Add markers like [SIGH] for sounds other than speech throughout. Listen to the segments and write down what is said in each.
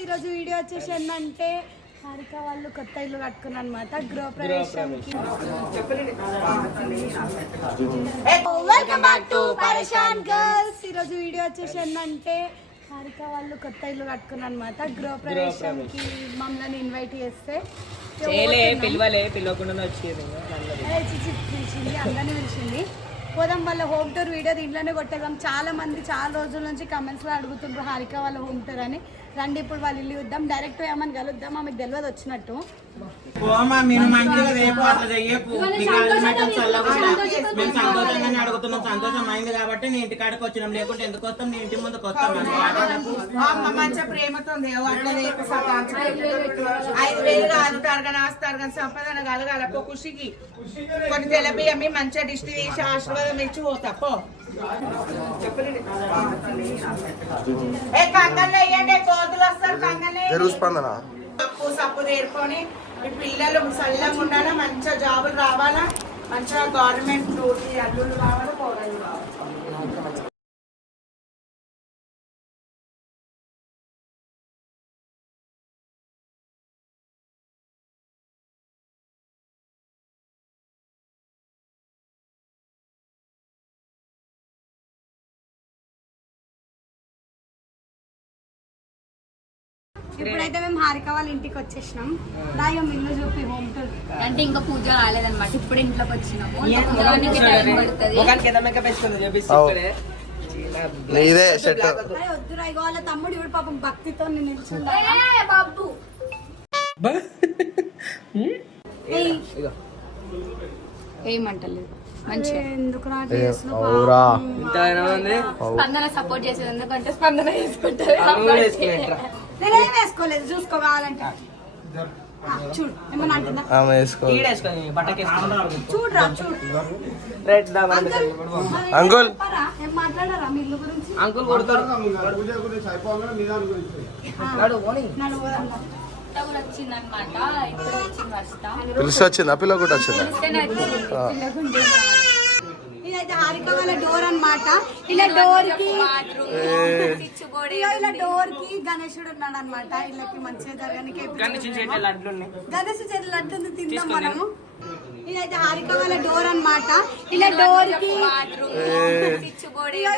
ఈరోజు వీడియో వచ్చేసి ఏంటంటే హారిక వాళ్ళు కొత్త ఇల్లు కట్టుకున్నారు అనమాట గృహ ప్రవేశంకి. Welcome back to Pareshan girls ఈరోజు వీడియో వచ్చేసి ఏంటంటే హారిక వాళ్ళు కొత్త ఇల్లు కట్టుకున్నారు అనమాట గృహ ప్రవేశంకి మమ్మల్ని ఇన్వైట్ చేస్తే చేయలే పిలవలే పిలవకుండా వచ్చేది అదే చిచి పిలిచింది అందరినీ పిలిచింది. పోదాం వాళ్ళ హోమ్ టూర్ వీడియో దీంట్లోనే కొట్టేదాం చాలా మంది చాలా రోజుల నుంచి కమెంట్స్లో అడుగుతుండ్రు హారిక వాళ్ళ హోమ్ టూర్ అని. రండి ఇప్పుడు వాళ్ళ ఇల్లు చూద్దాం. డైరెక్ట్ ఏమని కలుద్దాం? ఆమెకు తెలియదు వచ్చినట్టు. మీకు అడుగుతున్నాం. సంతోషం అయింది కాబట్టి నీ ఇంటి కాడికి వచ్చినాం. లేకుంటే ఎందుకు వస్తాం? నీ ఇంటి ముందుకు వస్తాం అమ్మ మంచి ప్రేమతో. ఐదు వేలు కాదు తరగని ఆస్తారు కానీ సంపాదన కలగాల పో ఖుషికి కొన్ని తెలబియ్యమి మంచిగా దిష్టి తీసి ఆశీర్వాదం ఇచ్చి పోతా. పో ఏ కంగన్లు వేయండి కోతులు వస్తారు కంగన్లు తెరుగు స్పందన. సప్పు సప్పు నేర్కొని మీ పిల్లలు చల్లగా ఉండాలా మంచిగా జాబులు రావాలా? మంచిగా గవర్నమెంట్ అల్లుళ్ళు కావాలి పోరాళ్ళు కావాలి? ఇప్పుడైతే మేము హారిక వాళ్ళ ఇంటికి వచ్చేసినాం. దాయం ఇల్లు చూపి హోమ్ టూర్ అంటే ఇంకా పూజ కాలేదన్నమాట. ఇప్పుడు ఇంట్లోకి వచ్చినాము. ఇక్కడే నీదే షర్ట్. అరే వద్దురా ఇగో వాళ్ళ తమ్ముడు ఇప్పుడు పాపం భక్తితో నిల్చుండా. బాబు. ఏమంటలేదు. స్పందన సపోర్ట్ చేసేది ఎందుకంటే స్పందన చేసుకుంటారు వేసుకోలేదు చూసుకో కావాలంటే ఆ, చూడు ఏమన్నా అంటుందా? ఆమె వేసుకో ఈడ వేసుకొని బట్టకేసుకొని చూడరా చూడు. రైట్ దా మనం అంకుల్ మరి అంకుల్. చెప్పరా? ఏం మాట్లాడారా మీ ఇల్లు గురించి? అంకుల్ కొడతాడు. నడు పోనీ. నన్ను పోదాం. కూడా వచ్చింది అనమాట ఇప్పుడు వచ్చింది వస్తా. పిలిచి వచ్చిందా? పిల్ల కూడా వచ్చిందా? తెలిస్తేనే వచ్చింది ఇదైతే హారిక వాళ్ళ డోర్ అన్నమాట. ఇలా డోర్కి ఇలా డోర్కి గణేశుడు ఉన్నాడు అనమాట ఇళ్ళకి మంచిగా జరగడానికి గణేశ చెట్లు అట్టుంది తిందాం మనము. ఇదైతే హారిక వాళ్ళ డోర్ అన్నమాట. ఇలా డోర్కి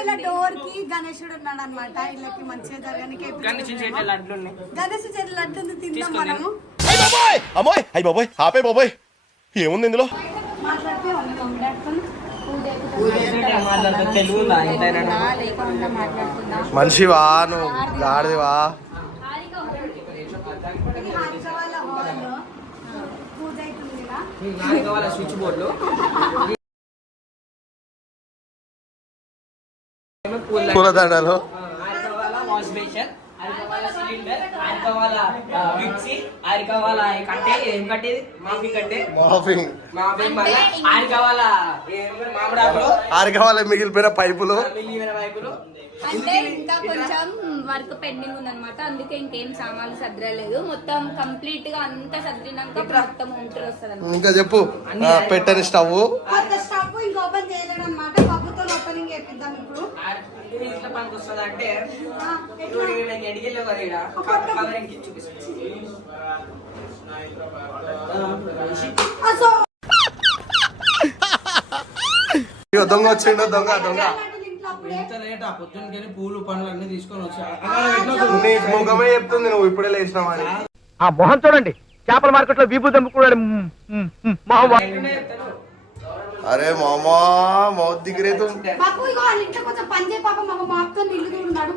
ఇలా డోర్కి గణేశుడు ఉన్నాడు అనమాట ఇళ్ళకి మంచిగా జరగడానికి గణేశ చెట్లు అట్టుంది తిందాం మనము. అయ్య బాబోయ్! అమ్మోయ్! అయ్య బాబోయ్! ఆపే బాబోయ్! ఏముంది ఇందులో? మాట్లాడితే మనిషివా నువ్వు గాడిదివా స్విచ్ బోర్డులు పూలదండలు wash basin cylinder mixie mixie ఆరికవాల కట్టే? ఏం కట్టేది? మాఫీ కట్టే? మాఫింగ్ మాఫీ మళ్ళీ ఆరికవాల మామిడాకులు? వాళ్ళ మిగిలిపోయిన పైపులు? మిగిలిన వైపులు అంటే ఇంకా కొంచెం వర్క్ పెండింగ్ ఉందన్నమాట. అందుకే ఇంకేం సామాన్లు సర్దలేదు మొత్తం కంప్లీట్గా అంతా సర్దినాక మొత్తం ఉంటర్ వస్తుంది ఇంకా చెప్పు. పెట్టని స్టవ్ కొత్త స్టాప్ ఇంకా ఓపెన్ చేయలేడు అనమాట ఓపెనింగ్ చేపిద్దాం ఇప్పుడు. ఇట్లా పనికి వస్తుంది అంటే? ఎడిగిల్లో కదా ఇక్కడ చూపిస్తాను దొంగ వచ్చిండు దొంగ దొంగ. అలాంటి ఇంట్లో అప్పుడే. ఎంత లేట్ ఆ పొద్దున్నకెళ్ళి పూలు పండ్లు అన్ని తీసుకొని వచ్చా ముఖమే చెప్తుంది నువ్వు ఇప్పుడే లేచినావని ఆ మొహం చూడండి. చేపల మార్కెట్లో అమ్ముకున్నాడు. మొహం అరే మామా మౌత్ దిగరే తుమ్ బాపు ఇగో ఇంట్లో కొంచెం పని చేయ పాప మాకు మాపుతో నిల్లు చూడున్నాడు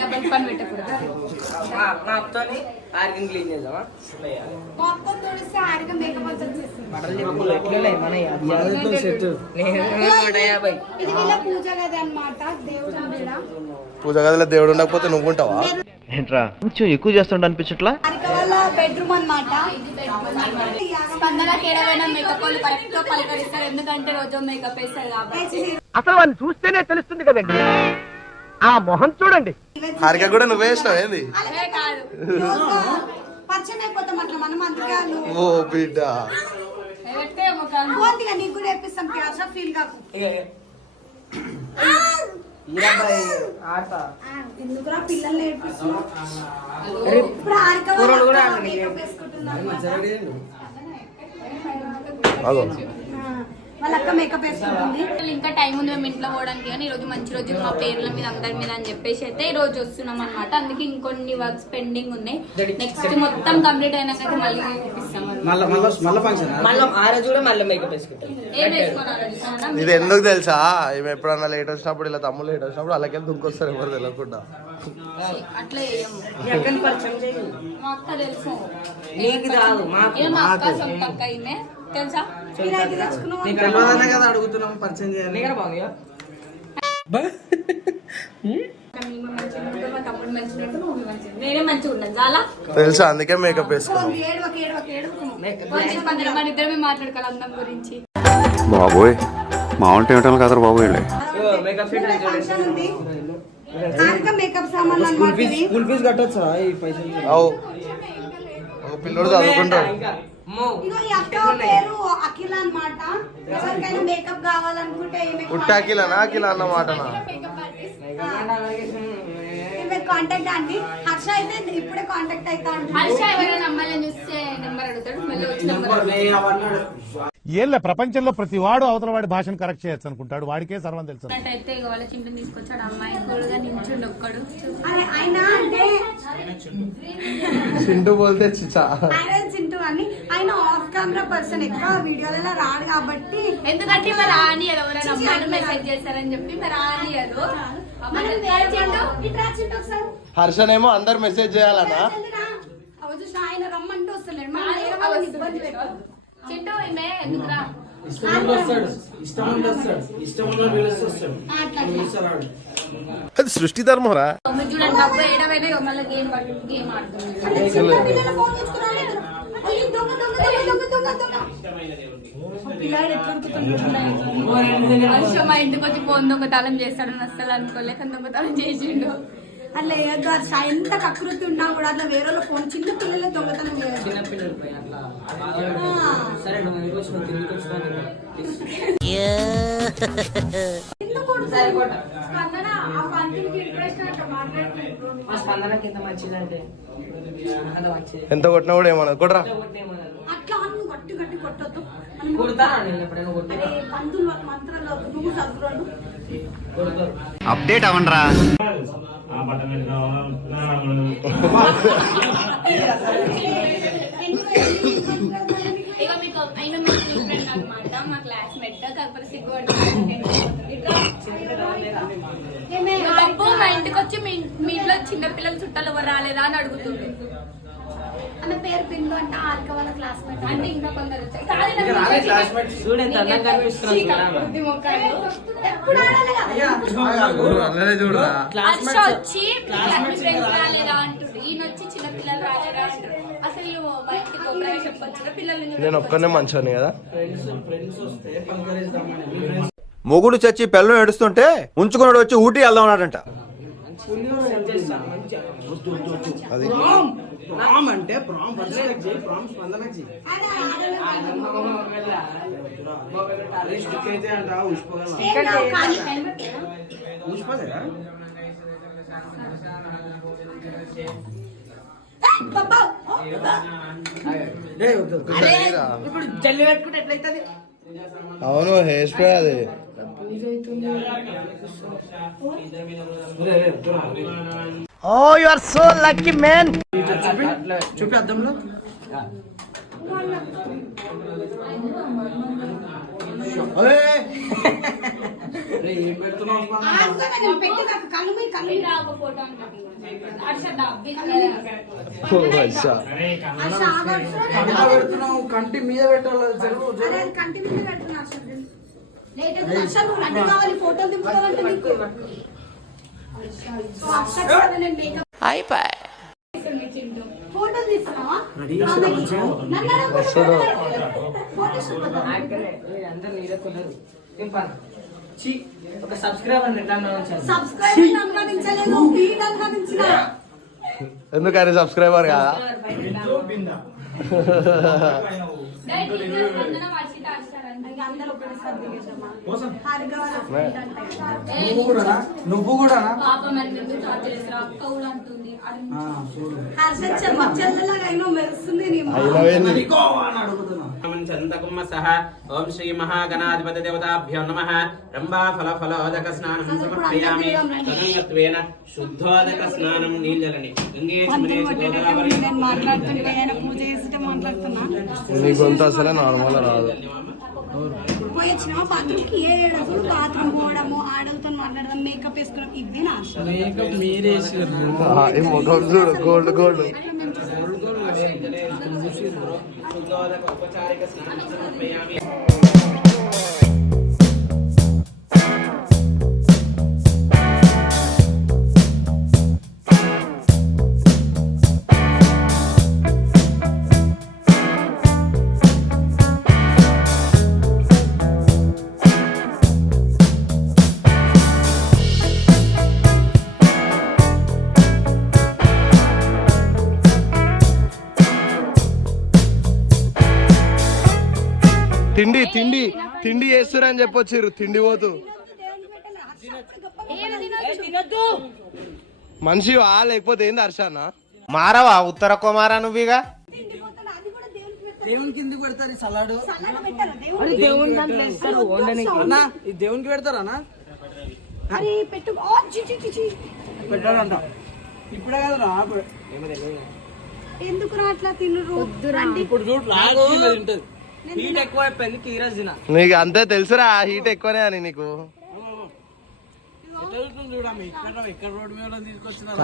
డబ్బులు పని పెట్టకూడదు మాపుతోని ఆర్గిన్ క్లీన్ చేద్దామా? మొత్తం తుడిస్తే హారిగా మేకప్ అంతా చేస్తుంది సెట్. నూట యాభై. ఇది వీళ్ళ పూజ గది అన్నమాట దేవుడు పూజ గదిలో దేవుడు ఉండకపోతే నువ్వు ఉంటావా ఏంట్రా? కొంచెం ఎక్కువ చేస్తుండ అనిపించట్లా? హారిక వాళ్ళ బెడ్రూమ్ అన్నమాట. స్పందనకి ఏడవైనా మేకప్ వాళ్ళు కరెక్ట్గా పలకరిస్తారు. ఎందుకంటే రోజు మేకప్ వేస్తారు కాబట్టి. అసలు వాడిని చూస్తేనే తెలుస్తుంది కదండి. ఆ మొహం చూడండి. హారిక కూడా నువ్వే వేసినావు ఏంది? అదే కాదు. పరిచయం అయిపోతాం అట్లా మనం అందుకే నువ్వు ఓ బిడ్డ. నీకు కూడా వేపిస్తాం ఫీల్ కాకు. ఎందుకురా వాళ్ళ అక్క మేకప్ వేసుకుంటుంది. ఇంకా టైం ఉంది మేము ఇంట్లో పోవడానికి కానీ ఈ రోజు మంచి రోజు మా పేర్ల మీద అందరి మీద అని చెప్పేసి అయితే ఈ రోజు వస్తున్నాం అనమాట అందుకే ఇంకొన్ని వర్క్స్ పెండింగ్ ఉన్నాయి. నెక్స్ట్ మొత్తం కంప్లీట్ అయినాక మళ్ళీ మళ్ళీ ఆ? రోజు కూడా మళ్ళీ మేకప్ వేసుకుంటాం ఏం వేసుకోవాలి ఇది ఎందుకు తెలుసా? ఈమె ఎప్పుడన్నా లేట్ వచ్చినప్పుడు ఇలా తమ్ముడు లేట్ వచ్చినప్పుడు అలాగే దుంకొస్తారు ఎవరు తెలియకుండా తెలుసు. కదా అడుగుతున్నాం పరిచయం చేయాలి. [LAUGHS] తెలుసా? అందుకే మేకప్ వేసుకున్నాం. బాబోయ్ మామూలు టైం కదరా బాబు వీళ్ళు. పిల్లోడు చదువుకుంటాడు. ఇగో ఈ అక్క పేరు అఖిల అన్నమాట. ఎవరికైనా మేకప్ కావాలనుకుంటే ఈమె ఉట్టాకిలనా అఖిల అన్నమాటనా ఈమె కాంటాక్ట్ అండి. హర్ష అయితే ఇప్పుడే కాంటాక్ట్ అవుతా ఉంటుంది హర్ష ఎవరైనా అమ్మాయిని చూస్తే నెంబర్ అడుగుతాడు మళ్ళీ వచ్చి నెంబర్ ఏళ్ళ ప్రపంచంలో ప్రతి వాడు అవతల వాడి భాషను కరెక్ట్ చేయొచ్చు అనుకుంటాడు. వాడికే సర్వం తెలుసు. అయితే ఇక వాళ్ళ చింటని తీసుకొచ్చాడు అమ్మాయి కూడా నించుండి ఒక్కడు. అరే ఆయన అంటే చింటూ [LAUGHS] బోల్తే చిచా. అని ఆయన ఆఫ్ కెమెరా పర్సన్ ఎక్కువ వీడియోలలో రాడు కాబట్టి ఎందుకంటే మరి ఆని ఎవరైనా మెసేజ్ చేస్తారని చెప్పి మరి ఒకసారి. హర్షనేమో అందరు మెసేజ్ చేయాలనా? జల్దిరా. అవి చూసిన ఆయన రమ్మంటూ వస్తలేడు. ఇబ్బంది పెట్టాలి. ఈమె ఎందుకురా అది సృష్టి ధర్మరా మీరు చూడండి ఏడవైనా మళ్ళీ గేమ్ గేమ్ ఆడుతున్నాడు మా ఇంటికి వచ్చి ఫోన్ దొంగతనం చేస్తాడని అస్సలు అనుకోలేక దొంగతనం చేసిండు అట్లా ఏదో హర్ష ఎంత కకృతి ఉన్నా కూడా అట్లా వేరే వాళ్ళ ఫోన్ చిన్న పిల్లలే దొంగతనం చేయదు ఎంత కొట్టినా కూడా ఏమన్నది కొట్రా. కొట్టేమన్నారు అట్లా [LAUGHS] డబ్బు మా ఇంటికి వచ్చి మీ మీ ఇంట్లో చిన్న పిల్లలు చుట్టాలు ఎవరు రాలేదా అని అడుగుతుంది. ఆమె పేరు బిందు అంటే ఆరిక వాళ్ళ క్లాస్మేట్ అంటే ఇంకా కొందరు వచ్చారు. కాదు నాకు చూడు ఎంత అందంగా కనిపిస్తున్నావు చీక, చూడమ్మా. బుద్ధి మొక్కలు. ఎప్పుడు ఆడాలి కదా అలానే చూడరా. హర్ష వచ్చి మీ ఫ్రెండ్స్ రాలేదా అంటుంది ఈయన వచ్చి చిన్న పిల్లలు రాలేదా అంటారు అసలు ఈ మా ఇంటికి ఒకరే చెప్పొచ్చు పిల్లలు నేను ఒక్కనే మంచోని కదా? మొగుడు చచ్చి పిల్లలు ఏడుస్తుంటే ఉంచుకున్నాడు వచ్చి ఊటీ వెళ్దాం అన్నాడంట. అది. ప్రామ్ అంటే ప్రామ్ చేయి ప్రామ్ చేయి అంట ఉష్పదేరా ఇప్పుడు జల్లి పెట్టుకుంటే ఎట్లయితుంది అవును హెయిర్ స్ప్రే అది oh you are so lucky man చూపి అద్దంలో ఏం పెడుతున్నావు పెడుతున్నావు కంటి మీద పెట్టాలి కంటి మీద పెడుతున్నా అడగకుండా ఫోటో ఒక సబ్స్క్రైబర్ ఎందుకని సబ్స్క్రైబర్ కదా? నువ్వు కూడా పాప చందకుమ్మ సహ. ఓం శ్రీ మహాగణాధిపతి దేవతాభ్యో నమ. రంభా ఫల ఫలోదక స్నానం సమర్పయామి. తదంగత్వేన శుద్ధోదక స్నానం నీళ్ళని. గంగే చేస్తుంటే మాట్లాడుతున్నా. నీ గొంతు అసలే నార్మల్ రాదు. బాత్రూమ్ పోవడము ఆడలతో మేకప్ వేసుకోవడం ఇవి నా గోల్డ్ గోల్డ్ శుద్ధోదక తిండి తిండి తిండి చేస్తురని చెప్పొచ్చిర్రు. తిండి పోతూ. మనిషి వా లేకపోతే ఏంది హర్షాన్న? మారవా? ఉత్తర కుమారా నువ్వుగా? దేవునికి ఎందుకు పెడతారు ఈ సలాడు. అన్నా ఇది దేవునికి పెడతారా ఇప్పుడే కదరా ఎందుకు రా అట్లా తినరు రండి ఇప్పుడు చూడు రాదు తింటది. హీట్ ఎక్కువ అయిపోయింది కీరస్ తిన నీకు అంతే తెలుసురా హీట్ ఎక్కువనే అని నీకు.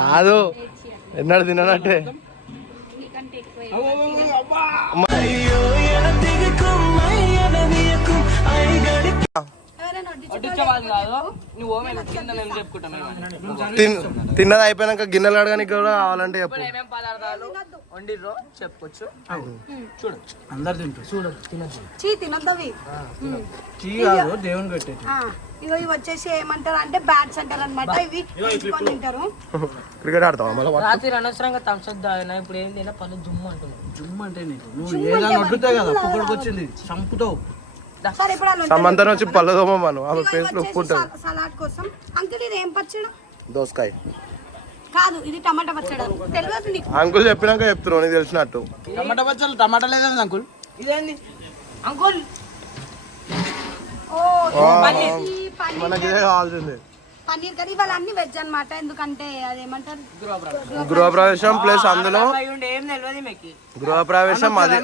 కాదు ఎన్నడు తిననట్టే నీకంటే కాదు. నువ్వు కింద తిన్నది అయిపోయినాక గిన్నెలు కడగానికి కూడా కావాలంటే చెప్పు. ఏమేం పదార్థాలు వండిర్రో చెప్పుకోవచ్చు. చూడు. అందరు తింటారు. చూడు తినచ్చు చీ తినద్దవి. చీ కాదు దేవుని పెట్టేది. ఇగో ఇవి వచ్చేసి ఏమంటారు అంటే బ్యాట్స్ అంటారు అనమాట ఇవి తీసుకొని తింటారు. క్రికెట్ ఆడతావా మళ్ళీ రాత్రి అనవసరంగా తాగినా ఇప్పుడు ఏంది పళ్ళు జుమ్ము అంటున్నావు జుమ్ము అంటే నీకు. నువ్వు ఏదైనా వడ్డుతాయి కదా కదా. వచ్చింది చంపుతావు. సమంతను వచ్చి పళ్ళు తోమను ఆమె ఫేస్లో ఉప్పు ఉంటుంది సల- సలాడ్ కోసం అంకుల్ ఇది ఏం పచ్చడి దోసకాయ కాదు ఇది టమాటా పచ్చడి తెలియదు నీకు అంకుల్ చెప్పినాక చెప్తున్నావు నీకు తెలిసినట్టు టమాటా పచ్చలు టమాటా లేదండి అంకుల్ ఇదేంది అంకుల్ మనకి ఇదే కావాల్సింది పన్నీర్ కర్రీ ఇవాళ అన్ని వెజ్ అన్నమాట ఎందుకంటే అదేమంటారు గృహప్రవేశం ప్లస్ అందులో ఏం తెలియదు మీకు గృహప్రవేశం అది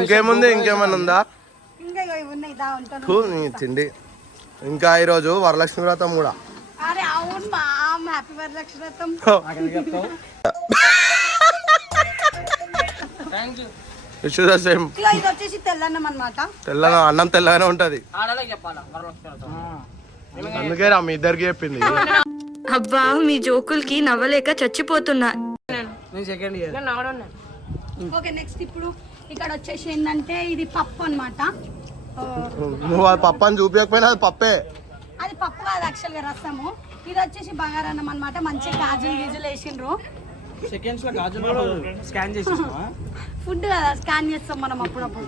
ఇంకేముంది? ఇంకేమన్నా ఉందా తిండి. ఇంకా ఈరోజు వరలక్ష్మి వ్రతం కూడా. అరే అవును మా happy Varalakshmi Vratam. Thank you wish you the same ఇగో ఇది వచ్చేసి తెల్లన్నం అన్నమాట. అన్నం తెల్లగానే ఉంటది. ఆడలే చెప్పాలా వరలక్ష్మి అందుకే రా మీ ఇద్దరికి చెప్పింది. అబ్బా మీ జోకులకి నవ్వలేక చచ్చిపోతున్నా. నేను సెకండ్ ఇయర్. ఓకే నెక్స్ట్ ఇప్పుడు ఇక్కడ వచ్చేసి ఏంటంటే ఇది పప్పు అన్నమాట. ఆ, [LAUGHS] నువ్వు ఆ పప్పని చూపించకపోయినా అది పప్పే. అది పప్పు కాదు యాక్చువల్గా రసము. ఇది వచ్చేసి బంగారన్నం అన్నమాట. మంచిగా గాజులు గీజులు వేసిండ్రు. సెకండ్స్లో గాజులు స్కాన్ చేసేసినావా ఫుడ్ కదా స్కాన్ చేస్తాం మనం అప్పుడప్పుడు.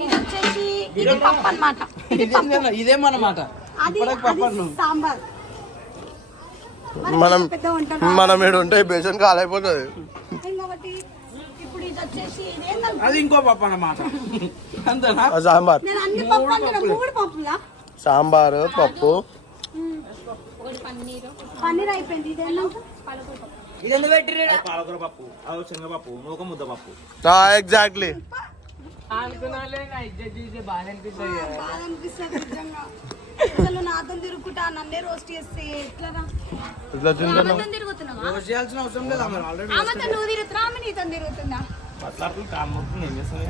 ఇది వచ్చేసి ఇది పప్పు అన్నమాట. ఇది పప్పు. ఇదేమన్నమాట అది అది సాంబార్. మనం మనం ఏడు ఉంటే బేసన్ కాలైపోతుంది ఇంకొకటి ఇప్పుడు ఇది వచ్చేసి ఇదేంటంటే అది ఇంకో పప్పు అన్నమాట. అంతేనా? సాంబార్. నేను అన్ని పప్పు అంటే మూడు పప్పులా? సాంబారు పప్పు. పన్నీర్. అయిపోయింది. ఇదేంటంటే ఇది పెట్టిరే పాలకూర పప్పు. శనగపప్పు నూక ముద్ద పప్పు. ఎగ్జాక్ట్లీ. నాతో తిరుగుకుంటా నన్నే రోస్ట్ చేస్తే ఎట్లరా తిరుగుతున్నావా? రోజు చేయాల్సిన అవసరం లేదా? ఆల్రెడీ ఆమెతో నువ్వు తిరుగుతున్నా ఆమె నీతో తిరుగుతుందా? అట్లా కామవుతుంది ఏం చేస్తాను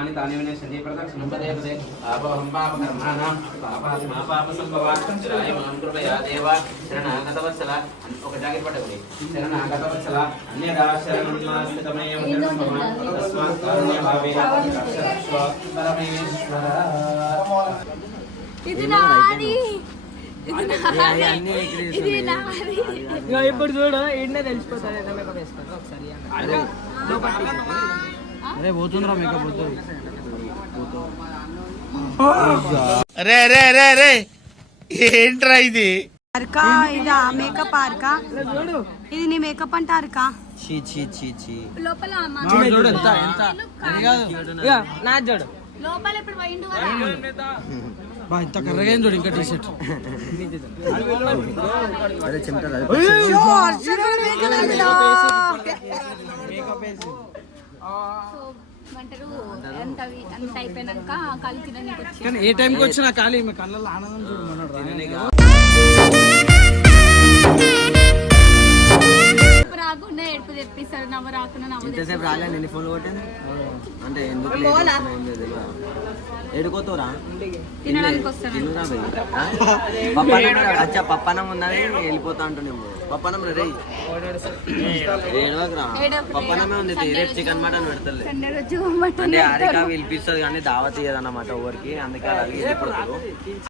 అని తాని వినే సంజీ ప్రదక్షిణం పదేపదే పాపం పాప కర్మాణం పాపాది మా పాప సంభవ శ్రాయ మాం కృపయా దేవ ఒక జాకెట్ అన్యదా శరణం తస్మాత్ కారుణ్య పరమేశ్వర ఇది ఇది నాది. ఇప్పుడు చూడు ఏంటో తెలిసిపోతుంది ఎంత మేకప్ ఒకసారి అరే పోతుందిరా మేకప్ పోతుంది రే రే రే రే. ఏంట్రా ఇది? అరకా ఇది మేకప్ అరకా ఇది నీ మేకప్ అంటే అరకా లోపల మా- చూడు ఎంత ఎంత? అది కాదు. నా చూడు. లోపల ఇప్పుడు కదా? బా ఇంత కర్రగా ఏం చూడు ఇంకా టీ షర్ట్ సో ఏమంటారు? అంత అంత అయిపోయినాక కాలు తినడానికి వచ్చి కానీ ఏ టైంకి వచ్చినా ఖాళీ మీ కళ్ళల్లో ఆనందం చూడు మనోడు రాకుండా ఏడుపు తెప్పిస్తారు నవ్వు రాకుండా నవ్వు రాలే నేను ఫోన్ కొట్టింది. అంటే ఎందుకు పప్పనం [LAUGHS] అచ్చా పప్పనం ఉందని వెళ్ళిపోతా అంటున్నాము పప్పనం రే ఏడవకురా. ఏడవకు, పప్పనమే ఉంది రేపు చికెన్ మటన్ పెడతలే. అంటే హారిక పిలిపిస్తుంది కానీ దావత్ ఇయ్యదన్నమాట ఎవరికి అందుకే అలాగే వెళ్ళిపోతారు